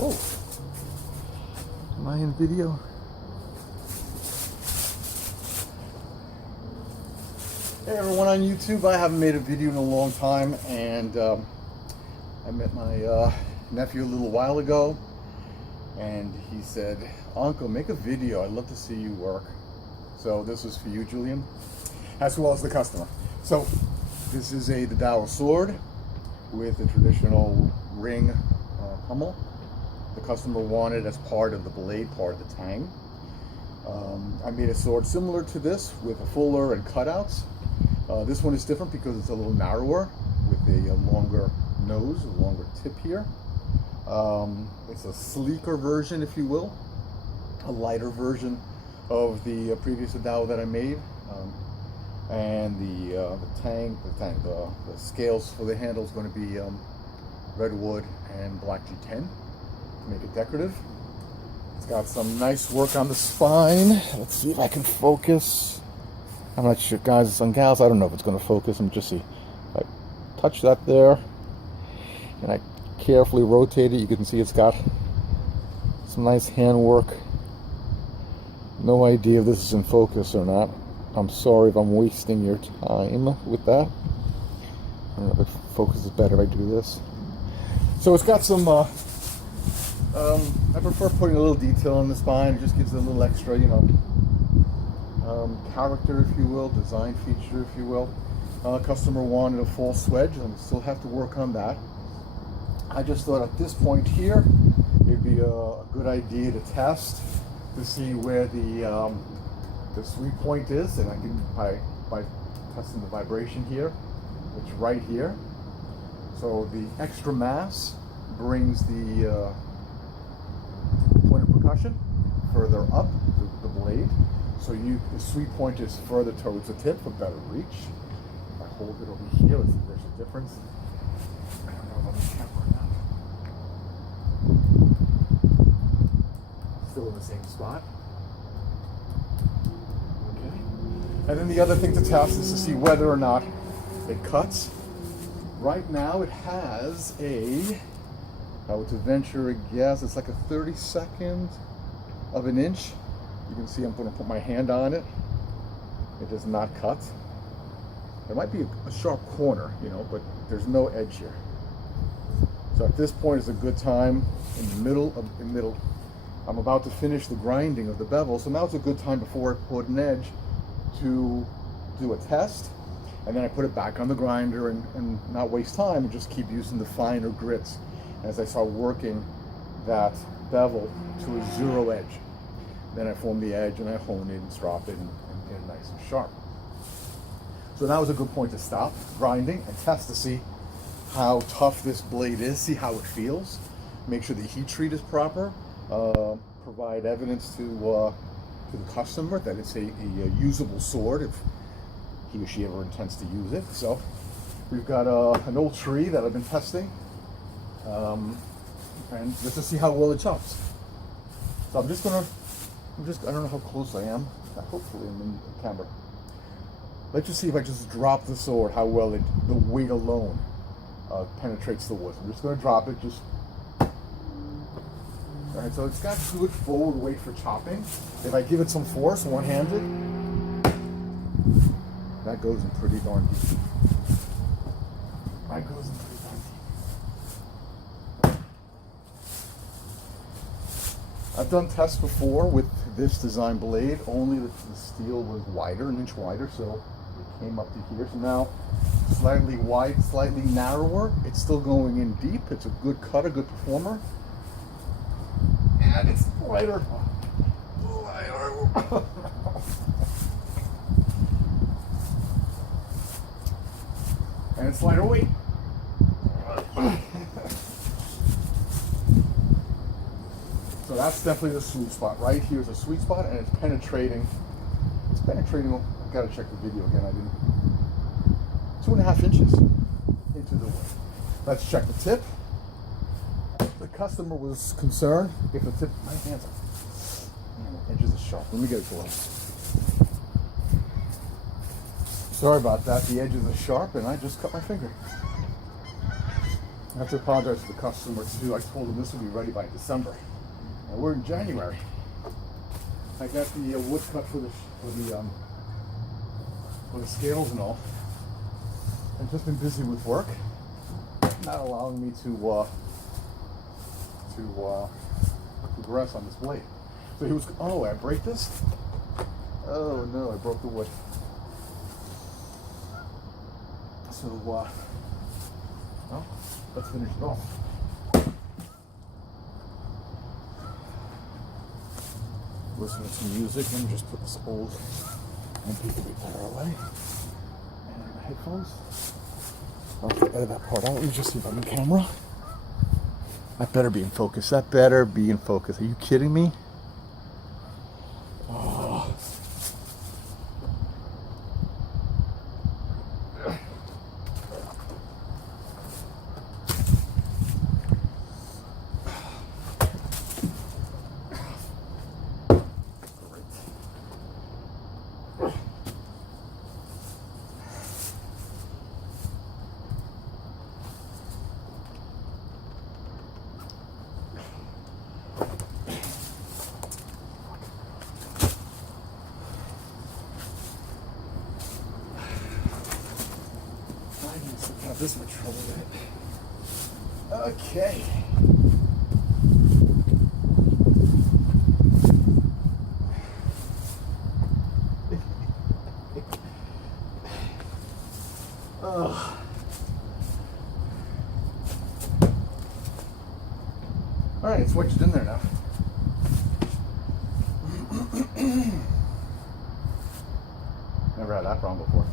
Oh, am I in video? Hey everyone on YouTube, I haven't made a video in a long time, and I met my nephew a little while ago, and he said, "Uncle, make a video, I'd love to see you work." So this is for you, Julian, as well as the customer. So this is a dadao sword with a traditional ring pummel. The customer wanted as part of the blade, part of the tang. I made a sword similar to this with a fuller and cutouts. This one is different because it's a little narrower with a longer nose, a longer tip here. It's a sleeker version, if you will, a lighter version of the previous dadao that I made. And the scales for the handle is going to be redwood and black G10 to make it decorative. It's got some nice work on the spine. Let's see if I can focus. I'm not sure, guys and gals, I don't know if it's going to focus. Let me just see. If I touch that there and I carefully rotate it, you can see it's got some nice handwork. No idea if this is in focus or not. I'm sorry if I'm wasting your time with that. I don't know if it focuses better if I do this. So it's got some, I prefer putting a little detail on the spine. It just gives it a little extra, character, if you will, design feature, if you will. Customer wanted a false wedge, and I still have to work on that. I just thought at this point here, it'd be a good idea to test to see where the sweet point is, and I can by testing the vibration here. It's right here. So the extra mass brings the point of percussion further up the blade. So the sweet point is further towards the tip for better reach. If I hold it over here, there's a difference. I don't know about the camera now. Still in the same spot. And then the other thing to test is to see whether or not it cuts. Right now it has I would venture a guess, it's like a 32nd of an inch. You can see I'm going to put my hand on it. It does not cut. There might be a sharp corner, but there's no edge here. So at this point is a good time in the middle. I'm about to finish the grinding of the bevel, so now it's a good time before I put an edge to do a test, and then I put it back on the grinder and not waste time and just keep using the finer grits as I start working that bevel to a zero edge. Then I form the edge and I hone it and strop it and get it nice and sharp. So that was a good point to stop grinding and test to see how tough this blade is, see how it feels, make sure the heat treat is proper, provide evidence to the customer that it's a usable sword if he or she ever intends to use it. So we've got an old tree that I've been testing, and just to see how well it chops. So I don't know how close I am. Hopefully I'm in the camera. Let's just see if I just drop the sword, how well the weight alone penetrates the wood. I'm just going to drop it. All right, so it's got good forward weight for chopping. If I give it some force, one-handed, that goes in pretty darn deep. I've done tests before with this design blade, only the steel was wider, an inch wider, so it came up to here. So now, slightly wide, slightly narrower, it's still going in deep. It's a good cutter, good performer. And it's lighter. And it's lighter weight. So that's definitely the sweet spot. Right here is a sweet spot, and it's penetrating. I've got to check the video again. I didn't. 2.5 inches into the wood. Let's check the tip. The customer was concerned if the tip. My hands are. Man, the edges are sharp. Let me get it close. Sorry about that. The edges are sharp, and I just cut my finger. I have to apologize to the customer too. I told them this will be ready by December. And we're in January. I got the wood cut for the scales and all. I've just been busy with work, not allowing me to progress on this blade. So he was, oh, I break this? Oh no, I broke the wood. So, well, let's finish it off. Listening to music. Let me just put this old MP3 player away. And my headphones. I'll have to edit that part out. Let me just see if I'm in camera. That better be in focus. That better be in focus. Are you kidding me? Oh. Have this much trouble with it. Okay. Oh. All right, it's wedged in there now. Never had that problem before.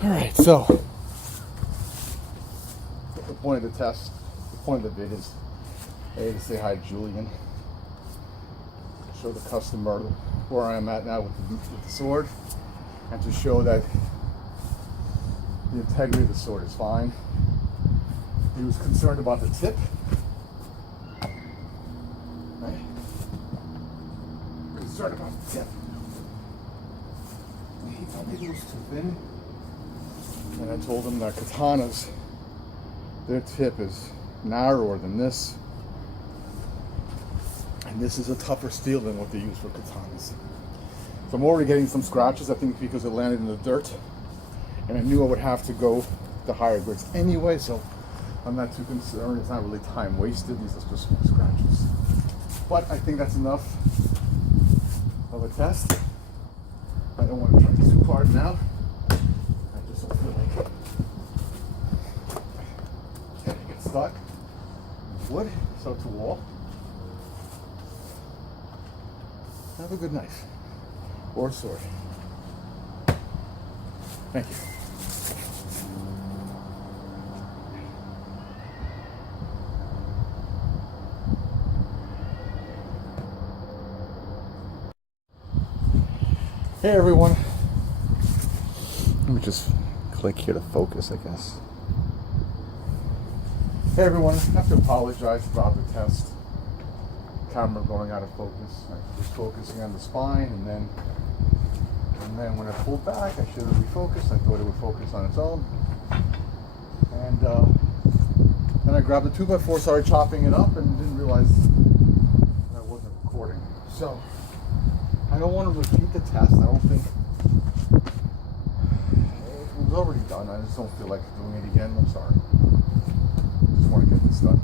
All right, so the point of the test, the point of the vid is A, to say hi to Julian, show the customer where I am at now with the sword, and to show that the integrity of the sword is fine. He was concerned about the tip. Right? Concerned about the tip. He thought maybe it was too thin. And I told him that katanas, their tip is narrower than this. And this is a tougher steel than what they use for katanas. So I'm already getting some scratches, I think because it landed in the dirt. And I knew I would have to go to higher grades anyway, so I'm not too concerned. It's not really time wasted. These are just small scratches. But I think that's enough of a test. I don't want to try too hard now. I just don't feel like getting it stuck. Wood, so to wall. Have a good knife or sword. Thank you. Hey everyone. Let me just click here to focus, I guess. Hey everyone, I have to apologize about the test. Camera going out of focus. I was focusing on the spine, and then when I pulled back, I should have refocused. I thought it would focus on its own. And then I grabbed the 2x4, started chopping it up, and didn't realize that I wasn't recording. So I don't want to repeat the test. I don't think it was already done. I just don't feel like doing it again. I'm sorry. I just want to get this done.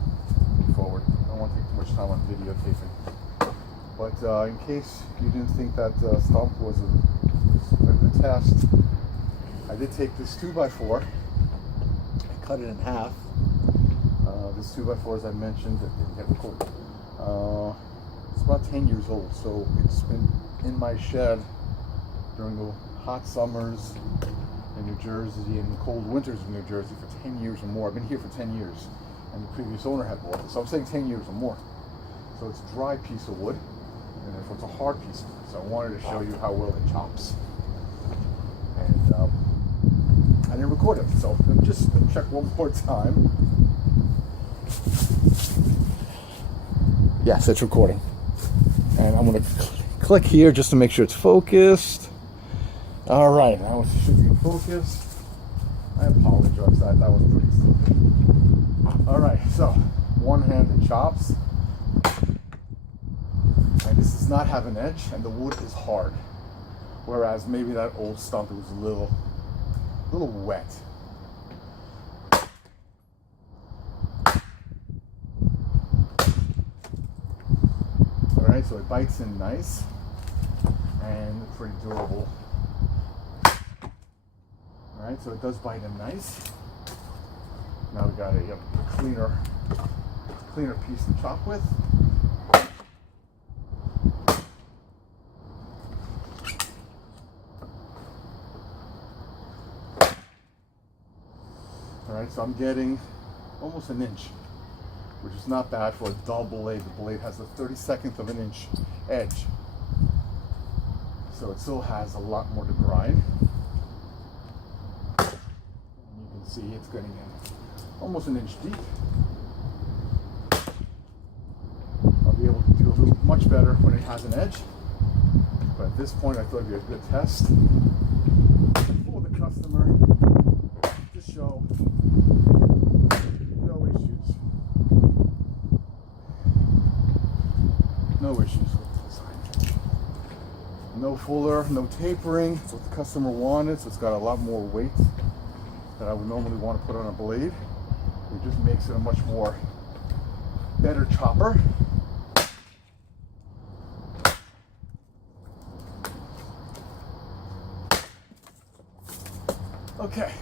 Move forward. I don't want to take too much time on videotaping. But in case you didn't think that stump was a good test, I did take this 2x4. I cut it in half. This 2x4, as I mentioned, it didn't get recorded. It's about 10 years old, so it's been in my shed during the hot summers in in New Jersey in the cold winters of New Jersey for 10 years or more. I've been here for 10 years, and the previous owner had bought it. So I'm saying 10 years or more. So it's a dry piece of wood, and therefore it's a hard piece of wood. So I wanted to show you how well it chops. And I didn't record it, so let me just check one more time. Yes, it's recording. And I'm going to click here just to make sure it's focused. All right, now it should be focused. I apologize, that was pretty stupid. All right, so one-handed chops. And this does not have an edge, and the wood is hard. Whereas maybe that old stump, it was a little wet. All right, so it bites in nice and pretty durable. All right, so it does bite in nice. Now we got a cleaner piece to chop with. All right, so I'm getting almost an inch, which is not bad for a dull blade. The blade has a 32nd of an inch edge. So it still has a lot more to grind. And you can see it's getting in almost an inch deep. I'll be able to do a little much better when it has an edge. But at this point, I thought it'd be a good test for the customer to show no issues. No issues with the design. No fuller, no tapering. It's what the customer wanted, so it's got a lot more weight that I would normally want to put on a blade. It just makes it a much more better chopper. Okay,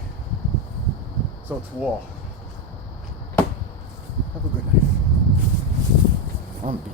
so it's wall. Have a good night. I'm beat.